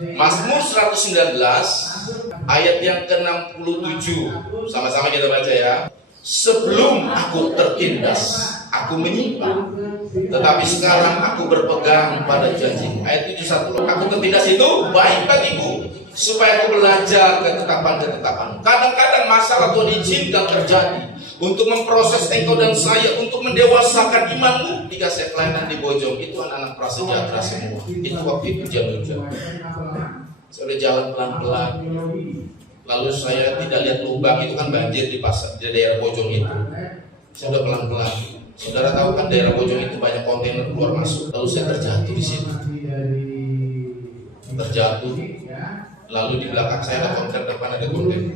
Mazmur 119 ayat yang ke-67. Sama-sama kita baca ya. Sebelum aku tertindas, aku menyimpang, tetapi sekarang aku berpegang pada janji. Ayat 71. Aku tertindas itu baik bagiku, supaya aku belajar ketetapan-ketetapan. Kadang-kadang masalah Tuhan izinkan terjadi untuk memproses engkau dan saya, untuk mendewasakan imanmu. Ketika saya pelayanan di Bojong, itu anak-anak prasejahtera semua. Itu waktu itu hujan-hujan. Saya udah jalan pelan-pelan. Lalu saya tidak lihat lubang, itu kan banjir di pasar, di daerah Bojong itu. Saya udah pelan-pelan. Saudara tahu kan daerah Bojong itu banyak kontainer keluar masuk. Lalu saya terjatuh di situ. Terjatuh. Lalu di belakang saya ada kontainer, depan ada kontainer.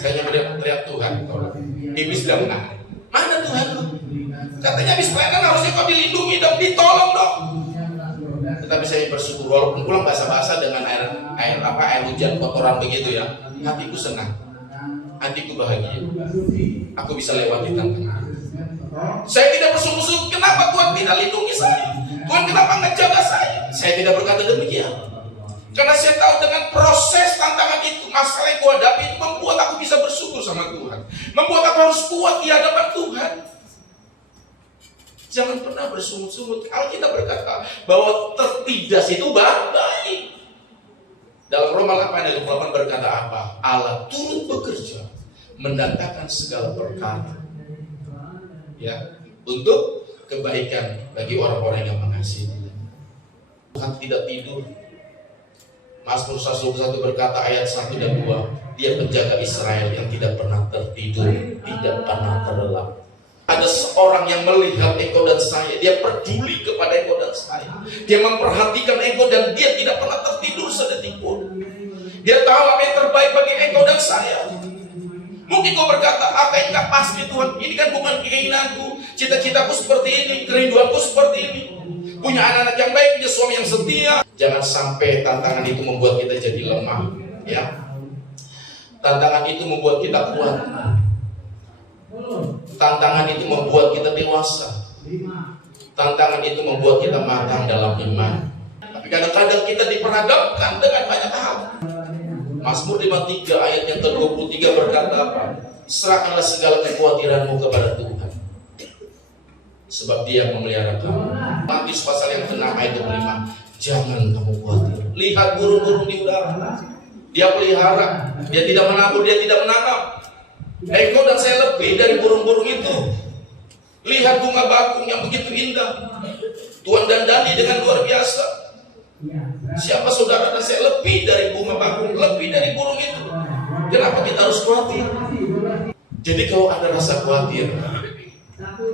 Saya teriak Tuhan. Iblis bilang, mana Tuhan? Katanya habis pelayanan harusnya kau dilindungi dong, ditolong dong. Tetapi saya bersyukur, walaupun pulang basah-basah dengan air hujan kotoran begitu ya, hatiku senang, hatiku bahagia. Aku bisa lewati tantangan. Saya tidak bersungguh-sungguh, kenapa Tuhan tidak lindungi saya? Tuhan kenapa ngejaga saya? Saya tidak berkata demikian. Karena saya tahu dengan proses tantangan itu, masalah yang aku hadapi itu membuat aku bisa bersyukur sama Tuhan, membuat aku harus kuat di hadapan Tuhan. Jangan pernah bersungut-sungut. Kalau kita berkata bahwa tertindas itu baik. Dalam Roma 8 ayat 28 berkata apa? Allah turut bekerja mendatangkan segala perkara, ya, untuk kebaikan bagi orang-orang yang mengasihi Dia. Tuhan tidak tidur. Mazmur 121 berkata ayat 1 dan 2, Dia penjaga Israel yang tidak pernah tertidur, tidak pernah terlelap. Ada seorang yang melihat engkau dan saya, dia peduli kepada engkau dan saya, dia memperhatikan engkau dan dia tidak pernah tertidur sedetik pun. Dia tahu apa yang terbaik bagi engkau dan saya. Mungkin kau berkata, apa yang gak pasti Tuhan, ini kan bukan keinginanku, cita-citaku seperti ini, kerinduanku seperti ini, punya anak-anak yang baik, punya suami yang setia. Jangan sampai tantangan itu membuat kita jadi lemah, ya. Tantangan itu membuat kita kuat. Tantangan itu membuat kita dewasa. Tantangan itu membuat kita matang dalam iman. Tapi kadang-kadang kita diperhadapkan dengan banyak hal. Mazmur 53 ayat yang ke-23 berkata apa? Serahkanlah segala kekhawatiranmu kepada Tuhan, sebab Dia memelihara kamu. Matius pasal yang ke-6 ayat 25. Jangan kamu khawatir. Lihat burung-burung di udara. Dia pelihara. Dia tidak menabur, dia tidak menanam. Engkau dan saya lebih dari burung-burung itu. Lihat bunga bakung yang begitu indah. Tuhan dandani dengan luar biasa. Siapa saudara dan saya lebih dari bunga bakung, lebih dari burung itu. Kenapa kita harus khawatir? Jadi kalau ada rasa khawatir,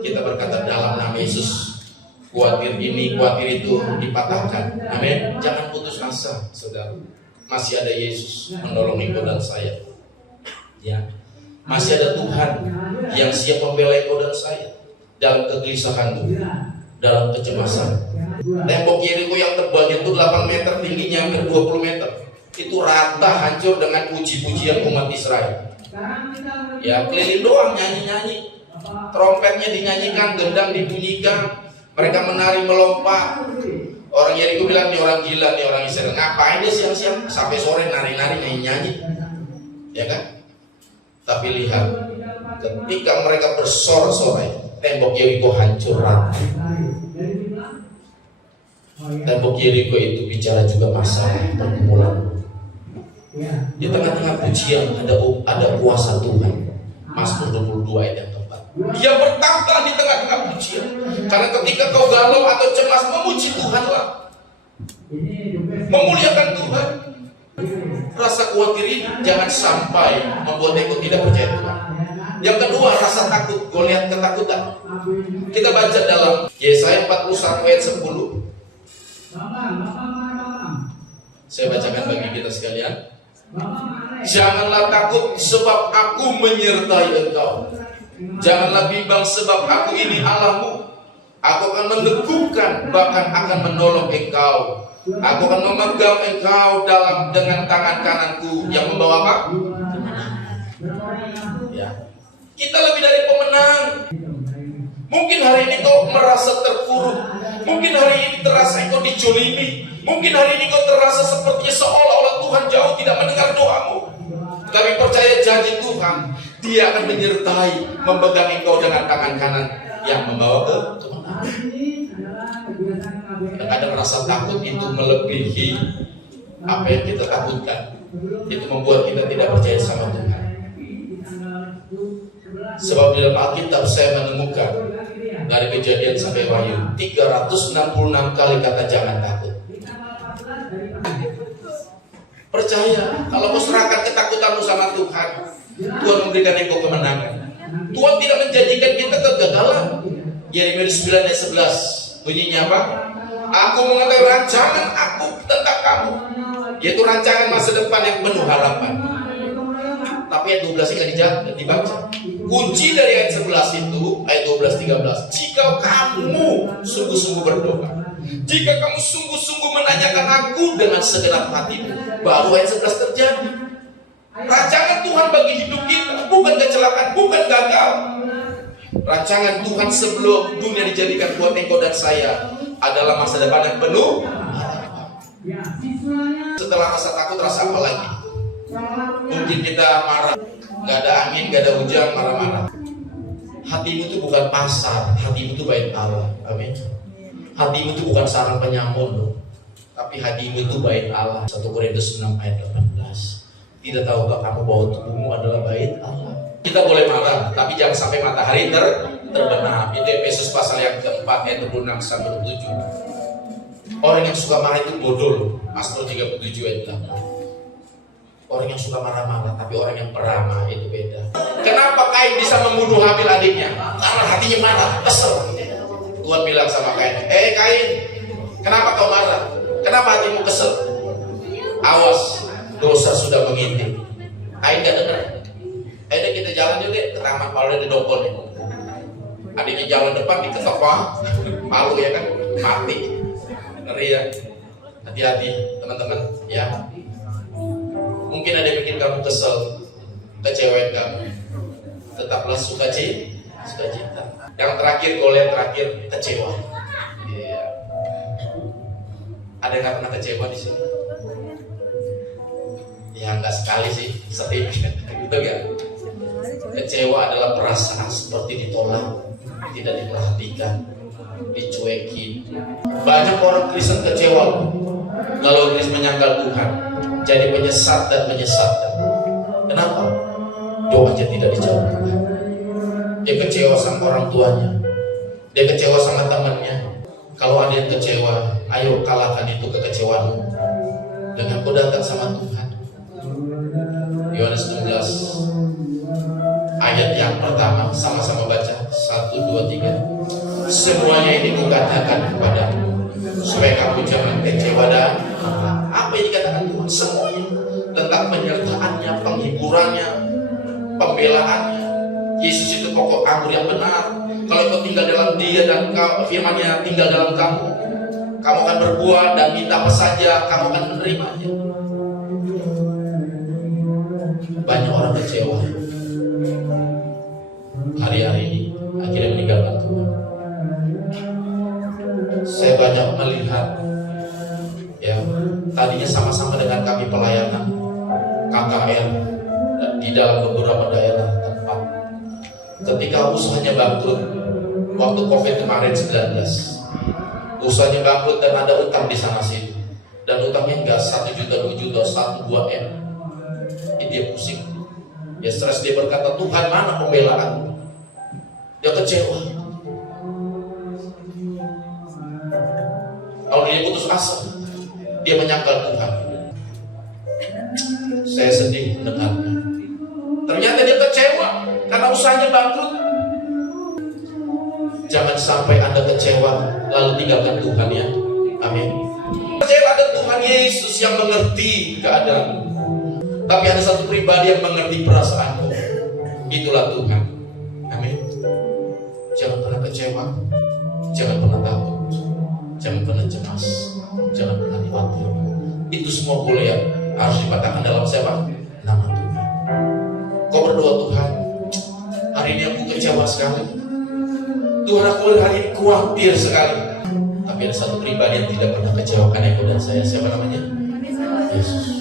kita berkata dalam nama Yesus, khawatir ini, khawatir itu dipatahkan. Amin. Jangan putus asa, saudara. Masih ada Yesus menolong engkau dan saya. Ya. Masih ada Tuhan yang siap membela engkau dan saya dalam kegelisahan itu, dalam kecemasan. Tembok Yeriko yang tebalnya itu 8 meter, tingginya hampir 20 meter, itu rata hancur dengan puji-pujian umat Israel. Ya, keliling doang nyanyi-nyanyi, trompetnya dinyanyikan, gendang dibunyikan, mereka menari melompat. Orang Yeriko bilang, ini orang gila, ini orang Israel, ngapain dia siang-siang sampai sore nari-nari nyanyi-nyanyi, ya kan? Tapi lihat, ketika mereka bersorak-sorai, tembok Yeriko hancur rata. Tembok Yeriko itu bicara juga masalah pergumulan. Di tengah-tengah pujian ada kuasa Tuhan. Mazmur 22 ayat yang keempat. Dia bertahta di tengah-tengah pujian. Karena ketika kau galau atau cemas, memuji Tuhanlah, memuliakan Tuhan. Rasa khawatir ini jangan sampai membuat engkau tidak percaya Tuhan. Yang kedua, rasa takut. Goliat ketakutan. Kita baca dalam Yesaya 41 ayat 10. Saya bacakan bagi kita sekalian. Janganlah takut sebab aku menyertai engkau. Janganlah bimbang sebab aku ini Allahmu. Aku akan meneguhkan, bahkan akan menolong engkau. Aku akan memegang engkau dengan tangan kananku yang membawa apa? Ya. Kita lebih dari pemenang. Mungkin hari ini kau merasa terpuruk. Mungkin hari ini terasa engkau dijolimi. Mungkin hari ini kau terasa seperti dari Tuhan, Dia akan menyertai, memegang engkau dengan tangan kanan yang membawa ke kemenangan. Kadang-kadang rasa takut itu melebihi apa yang kita takutkan. Itu membuat kita tidak percaya sama Tuhan. Sebab di dalam Alkitab saya menemukan dari Kejadian sampai Wahyu 366 kali kata jangan takut. Percaya, kalau kau serahkan ketakutanmu sama Tuhan, Tuhan memberikan engkau kemenangan. Tuhan tidak menjanjikan kita kegagalan. Yeremia 9 ayat 11 bunyinya apa? Aku mengetahui rancangan aku tentang kamu, yaitu rancangan masa depan yang penuh harapan. Tapi ayat 12 ini tidak dibaca. Kunci dari ayat 11 itu, ayat 12-13. Jika kamu sungguh-sungguh berdoa, jika kamu sungguh-sungguh menanyakan aku dengan segenap hatimu, baru ayat 11 terjadi. Rancangan Tuhan bagi hidup kita bukan kecelakaan, bukan gagal. Rancangan Tuhan sebelum dunia dijadikan buat engkau dan saya adalah masa depan yang penuh harapan. Setelah rasa takut, rasa apa lagi? Mungkin kita marah, gak ada angin, gak ada hujan, marah-marah. Hatimu itu bukan pasar, hatimu itu bait Allah. Amin. Hatimu itu bukan sarang penyamun loh, tapi hatimu itu bait Allah. 1 Korintus 6 ayat 18. Tidak tahukah kamu bahwa tubuhmu adalah bait Allah? Kita boleh marah, tapi jangan sampai matahari terbenam. Itu Efesus pasal yang keempat ayat 26 sampai 27. Orang yang suka marah itu bodoh loh. Astro 37 ayat 8. Orang yang suka marah-marah, tapi orang yang peramah itu beda. Kenapa Kain bisa membunuh Habil adiknya? Karena hatinya marah, kesel. Tuhan bilang sama Kain, Kain, kenapa kau marah? Kenapa hatimu kesel? Awas, dosa sudah mengintip. Kain gak dengar. Dek, kita jalan yuk dek, keramat Paulnya didongkol nih. Adiknya jalan depan diketok, malu ya kan, mati. Ngeri ya. Hati-hati teman-teman ya. Mungkin ada yang bikin kamu kesel, kecewain kamu. Tetaplah sukacita. Yang terakhir, Goliat terakhir, kecewa. Iya. Ada yang nggak pernah kecewa di sini? Ya nggak sekali sih, sering gitu ya. Kecewa adalah perasaan seperti ditolak, tidak diperhatikan, dicuekin. Banyak orang Kristen kecewa lalu Kristen menyangkal Tuhan, jadi penyesat dan menyesatkan. Kenapa? Doanya tidak dijawab Tuhan. Dia kecewa sama orang tuanya, dia kecewa sama temannya. Kalau ada yang kecewa, ayo kalahkan itu kekecewaanmu dengan kau datang sama Tuhan. Yohanes 16 ayat yang pertama, sama-sama baca 1, 2, 3. Semuanya ini kukatakan kepadamu supaya kamu jangan kecewa dan apa yang dikatakan Tuhan, semuanya tentang penyertaannya, penghiburannya, pembelaannya. Yesus itu pokok anggur yang benar. Kalau kau tinggal dalam Dia dan firman-Nya tinggal dalam kamu, kamu akan berbuat dan minta apa saja, kamu akan menerimanya. Banyak orang kecewa hari-hari ini akhirnya meninggalkan Tuhan. Saya banyak melihat ya, tadinya sama-sama dengan kami pelayanan KKR di dalam beberapa daerah tempat. Ketika usahanya bangkrut waktu COVID kemarin 19, usahanya bangkrut dan ada utang di sana sini, dan utangnya enggak 1 juta, 2 juta, 1, 2 M. Dia pusing, dia stres, dia berkata, Tuhan mana pembelaan? Dia kecewa. Kalau dia putus asa, dia menyangkal Tuhan. Saya sedih mendengarnya. Ternyata dia kecewa karena usahanya bangkrut. Jangan sampai Anda kecewa lalu tinggalkan Tuhan ya. Amin. Percaya ada Tuhan Yesus yang mengerti keadaan. Tapi ada satu pribadi yang mengerti perasaanmu. Itulah Tuhan. Amin. Jangan pernah kecewa, jangan pernah takut, jangan pernah cemas, jangan pernah khawatir. Itu semua Goliat harus dipatahkan dalam siapa? Nama Tuhan. Kau berdoa, Tuhan, hari ini aku kecewa sekali. Tuhan, aku hari ini khawatir sekali. Tapi ada satu pribadi yang tidak pernah kecewakan aku dan saya. Siapa namanya? Yesus.